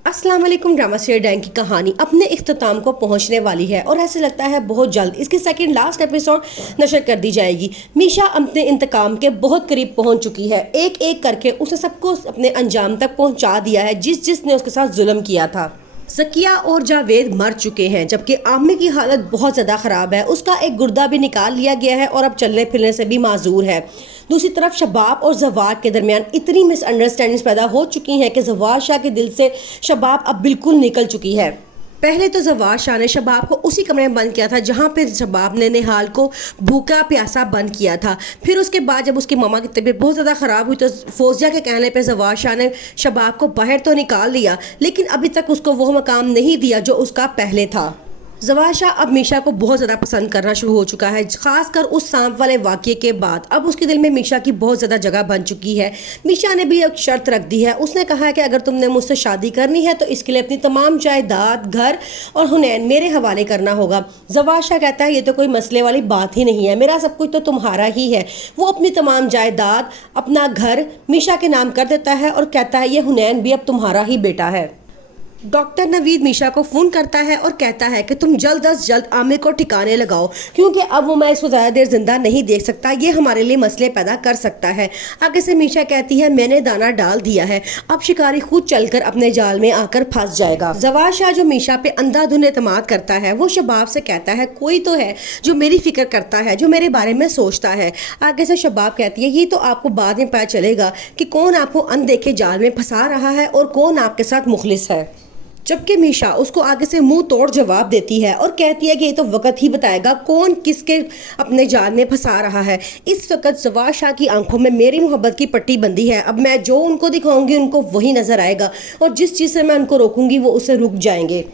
अस्सलाम वालेकुम। Drama serial dang की कहानी अपने इख्तिताम को पहुंचने वाली है और ऐसे लगता है बहुत जल्द इसकी सेकंड लास्ट एपिसोड नशर कर दी जाएगी। मीशा अपने इंतकाम के बहुत करीब पहुंच चुकी है। एक एक करके उसने सबको अपने अंजाम तक पहुंचा दिया है जिसने उसके साथ जुल्म किया था। ज़किया और जावेद मर चुके हैं जबकि आमिर की हालत बहुत ज़्यादा ख़राब है। उसका एक गुर्दा भी निकाल लिया गया है और अब चलने फिरने से भी माजूर है। दूसरी तरफ शबाब और जवाद के दरमियान इतनी मिसअंडरस्टैंडिंग्स पैदा हो चुकी हैं कि जवाद शाह के दिल से शबाब अब बिल्कुल निकल चुकी है। पहले तो जवाद शाह ने शबाब को उसी कमरे में बंद किया था जहाँ पे शबाब ने निहाल को भूखा प्यासा बंद किया था। फिर उसके बाद जब उसकी मामा की तबीयत बहुत ज़्यादा ख़राब हुई तो फौजिया के कहने पे जवाद शाह ने शबाब को बाहर तो निकाल लिया, लेकिन अभी तक उसको वो मकाम नहीं दिया जो उसका पहले था। जवाद शाह अब मीशा को बहुत ज़्यादा पसंद करना शुरू हो चुका है, खासकर उस सांप वाले वाक़ये के बाद। अब उसके दिल में मीशा की बहुत ज़्यादा जगह बन चुकी है। मीशा ने भी एक शर्त रख दी है। उसने कहा है कि अगर तुमने मुझसे शादी करनी है तो इसके लिए अपनी तमाम जायदाद, घर और हुनैन मेरे हवाले करना होगा। जवाद शाह कहता है ये तो कोई मसले वाली बात ही नहीं है, मेरा सब कुछ तो तुम्हारा ही है। वो अपनी तमाम जायदाद, अपना घर मीशा के नाम कर देता है और कहता है ये हुनैन भी अब तुम्हारा ही बेटा है। डॉक्टर नवीद मीशा को फ़ोन करता है और कहता है कि तुम जल्द अज जल्द आमिर को ठिकाने लगाओ, क्योंकि अब वो मैं इसको ज़्यादा देर जिंदा नहीं देख सकता, ये हमारे लिए मसले पैदा कर सकता है। आगे से मीशा कहती है मैंने दाना डाल दिया है, अब शिकारी खुद चलकर अपने जाल में आकर फंस जाएगा। जवाद शाह जो मीशा पे अंधाधुन एतमाद करता है वो शबाब से कहता है कोई तो है जो मेरी फिक्र करता है, जो मेरे बारे में सोचता है। आगे से शबाब कहती है ये तो आपको बाद में पता चलेगा कि कौन आपको अनदेखे जाल में फंसा रहा है और कौन आपके साथ मुखलिस है। जबकि मीशा उसको आगे से मुंह तोड़ जवाब देती है और कहती है कि ये तो वक्त ही बताएगा कौन किसके अपने जाल में फंसा रहा है। इस वक्त जवाद शाह की आंखों में मेरी मोहब्बत की पट्टी बंदी है। अब मैं जो उनको दिखाऊंगी उनको वही नजर आएगा और जिस चीज़ से मैं उनको रोकूंगी वो उससे रुक जाएंगे।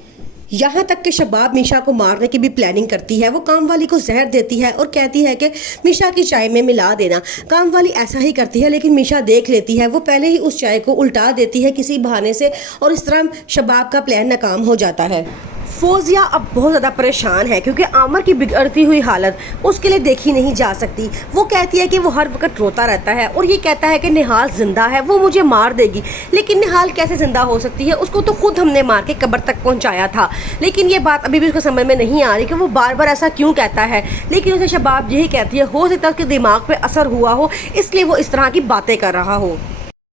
यहाँ तक कि शबाब मीशा को मारने की भी प्लानिंग करती है। वो काम वाली को जहर देती है और कहती है कि मीशा की चाय में मिला देना। काम वाली ऐसा ही करती है लेकिन मीशा देख लेती है। वो पहले ही उस चाय को उल्टा देती है किसी बहाने से और इस तरह शबाब का प्लान नाकाम हो जाता है। फौजिया अब बहुत ज़्यादा परेशान है क्योंकि आमिर की बिगड़ती हुई हालत उसके लिए देखी नहीं जा सकती। वो कहती है कि वो हर वक्त रोता रहता है और ये कहता है कि निहाल जिंदा है, वो मुझे मार देगी। लेकिन निहाल कैसे जिंदा हो सकती है, उसको तो खुद हमने मार के कब्र तक पहुंचाया था। लेकिन ये बात अभी भी उसको समझ में नहीं आ रही कि वो बार बार ऐसा क्यों कहता है। लेकिन उसे शबाब यही कहती है हो सकता है उसके दिमाग पर असर हुआ हो इसलिए वो इस तरह की बातें कर रहा हो।